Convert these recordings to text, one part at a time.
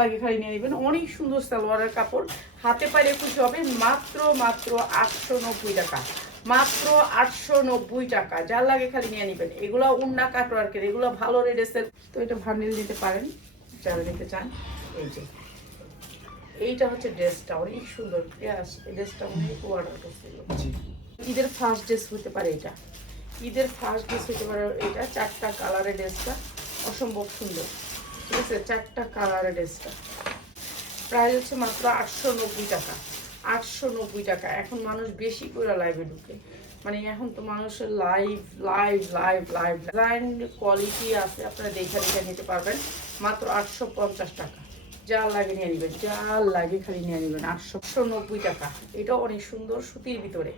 লাগে খালি নিয়ে নেবেন। অনেক সুন্দর সালোয়ারের কাপড়, হাতে পায়ে খুশি হবে। মাত্র মাত্র 890 টাকা, মাত্র 890 টাকা। যার লাগে খালি নিয়ে নেবেন। এগুলো উন্না কাটওয়ার্কের, এগুলো ভালো রেডেসের। তো এটা ভান্ডিল নিতে পারেন যারা নিতে চান। এই যে এইটা হচ্ছে ড্রেসটা, অনেক সুন্দর। এই ড্রেসটা অনেক অর্ডার করছিল। ঈদের ফার্স্ট ড্রেস হতে পারে এটা, ঈদের ফার্স্ট ড্রেস হতে পারে এটা। 4টা কালারের ড্রেসটা অসম্ভব সুন্দর। ঠিক আছে, 4টা কালারের ড্রেসটা প্রাইস হচ্ছে মাত্র 890 টাকা, 890 টাকা। এখন মানুষ বেশি করে লাইভে ঢুকে, মানে এখন তো মানুষের live live live live design quality আছে, আপনারা দেখে দেখে নিতে পারবেন। মাত্র 850 টাকা। যা লাগে নিয়ে নেবেন, যা লাগে খালি নিয়ে নেবেন। 890 টাকা। এটা অনেক সুন্দর সুতির ভিতরে,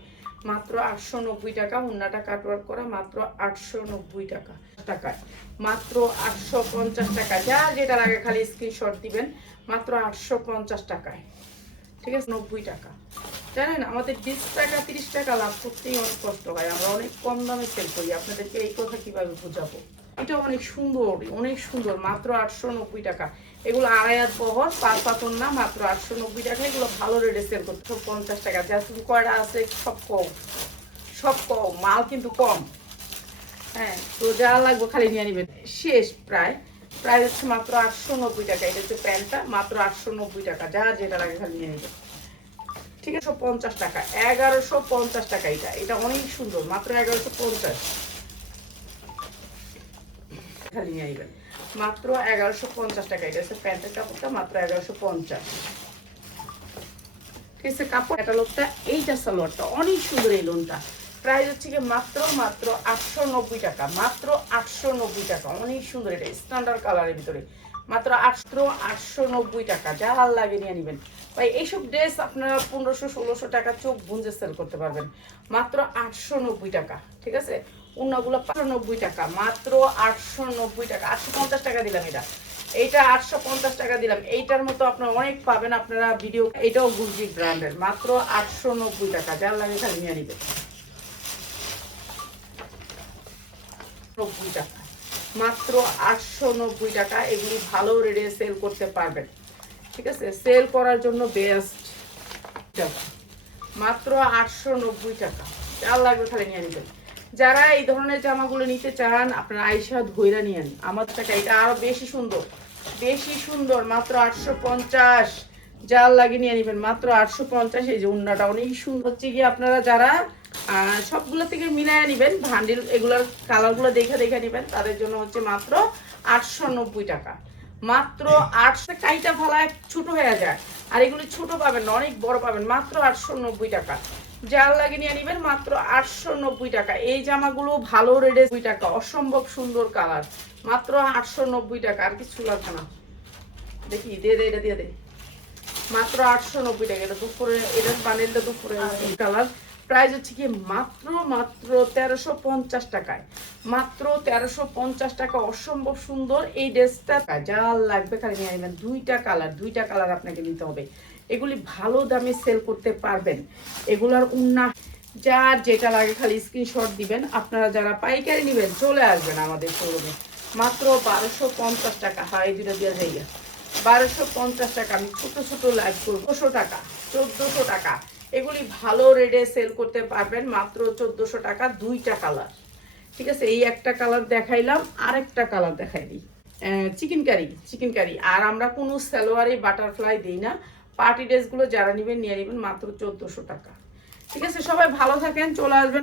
মাত্র 890 টাকা। উন্নাটা কাটওয়ার্ক করা, মাত্র 890 টাকা টাকায়, মাত্র 850 টাকা। যা যেটা লাগে খালি স্ক্রিনশট দিবেন, মাত্র 850 টাকায়। ঠিক আছে, 90 টাকা। জানেন আমাদের 20 টাকা 30 টাকা লাভ করতেই অনেক কষ্ট হয়, আমরা অনেক কম দামে সেল করি। আপনাদেরকে এই কথা কিভাবে বোঝাবো। এটা অনেক সুন্দর, অনেক সুন্দর, মাত্র 890 টাকা। এগুলো আড়াই হাত বহর, 5 পাতন না, মাত্র 890 টাকা। এগুলো ভালো রেটে সেল করতে। 50 টাকা। যা তুমি কয়টা আছে সব কম, সব কম মাল কিন্তু কম। হ্যাঁ, তো যা লাগবে খালি নিয়ে নেবেন। শেষ প্রায়, প্রায় হচ্ছে মাত্র 890 টাকা। এটা হচ্ছে প্যান্টটা, মাত্র 890 টাকা। যা যেটা লাগে খালি নিয়ে নেবেন। ঠিক আছে, 50 টাকা, 1150 টাকা। এটা এটা অনেক সুন্দর, মাত্র 1150 খালি নিয়ে নেবেন। মাত্র 1150 টাকা। এটা হচ্ছে প্যান্টের কাপড়টা, মাত্র 1150। ঠিক আছে, কাপড় ক্যাটালগটা। এইটা সালোয়ারটা অনেক সুন্দর। এই লোনটা প্রাইস হচ্ছে কি মাত্র মাত্র 890 টাকা, মাত্র 890 টাকা। অনেক সুন্দর, এটা স্ট্যান্ডার্ড কালারের ভিতরে, মাত্র 890 টাকা। যা আর লাগে নিয়ে নেবেন ভাই। এইসব ড্রেস আপনারা 1500-1600 টাকা চোখ বুঝে সেল করতে পারবেন, মাত্র 890 টাকা। ঠিক আছে, অন্যগুলো 590 টাকা, মাত্র 890 টাকা। 850 টাকা দিলাম এটা, এইটা 850 টাকা দিলাম। এইটার মতো আপনারা অনেক পাবেন আপনারা ভিডিও। এটাও গুলজি ব্র্যান্ডের, মাত্র 890 টাকা। যার লাগে খালি নিয়ে নিবে। 90 টাকা, মাত্র 890 টাকা। এগুলি ভালো রেটে সেল করতে পারবেন। ঠিক আছে, সেল করার জন্য বেস্ট টাকা, মাত্র 890 টাকা। যার লাগবে খালি নিয়ে নেবেন। যারা এই ধরনের জামাগুলো নিতে চান আপনারা আইসা ধইরা নিয়েন আমার টাকা। এটা আরো বেশি সুন্দর, বেশি সুন্দর, মাত্র 850। যার লাগে নিয়ে নেবেন, মাত্র 850। এই যে উন্নাটা অনেক সুন্দর। হচ্ছে কি আপনারা যারা সবগুলো থেকে মিলাইয়া নেবেন ভান্ডিল, এগুলোর কালারগুলো দেখে দেখে নেবেন, তাদের জন্য হচ্ছে মাত্র 890 টাকা। মাত্র 800। কাইটা ফালা ছোট হয়ে যায়, আর এগুলি ছোট পাবেন না, অনেক বড় পাবেন। মাত্র 890 টাকা। যার লাগে নিয়ে নেবেন, মাত্র 890 টাকা। এই জামাগুলো ভালো রেটে 2 টাকা, অসম্ভব সুন্দর কালার, মাত্র 890 টাকা। আর কিছু লাগবে না। দেখি দে দে, এটা দিয়ে দে, মাত্র 890 টাকা। এটা দুপুরে, এটার বান্ডেলটা দুপুরে কালার। প্রাইস হচ্ছে কি মাত্র মাত্র 1350 টাকায়, মাত্র 1350 টাকা। অসম্ভব সুন্দর এই ড্রেসটা। যা লাগবে খালি নিয়ে নেবেন। 2টা কালার, 2টা কালার আপনাকে নিতে হবে। এগুলি ভালো দামে সেল করতে পারবেন। এগুলার উন্না যার যেটা লাগে খালি স্ক্রিনশট দিবেন। আপনারা যারা পাইকারি নেবেন চলে আসবেন আমাদের শোরুমে, মাত্র 1250 টাকা। হাই দুটো দিয়ে যাইয়া 1250 টাকা। আমি ছোট ছোট লাইভ করবো 200 টাকা, 1400 টাকা। এগুলি ভালো রেটে সেল করতে পারবেন, মাত্র 1400 টাকা। 2টা কালার। ঠিক আছে, এই একটা কালার দেখাইলাম, আরেকটা কালার দেখাই দিই। Chicken curry, chicken curry. আর আমরা কোনো সালোয়ারে বাটারফ্লাই দিই না। পার্টি ড্রেসগুলো যারা নেবেন নিয়ে নেবেন, মাত্র 1400 টাকা। ঠিক আছে, সবাই ভালো থাকেন, চলে আসবেন।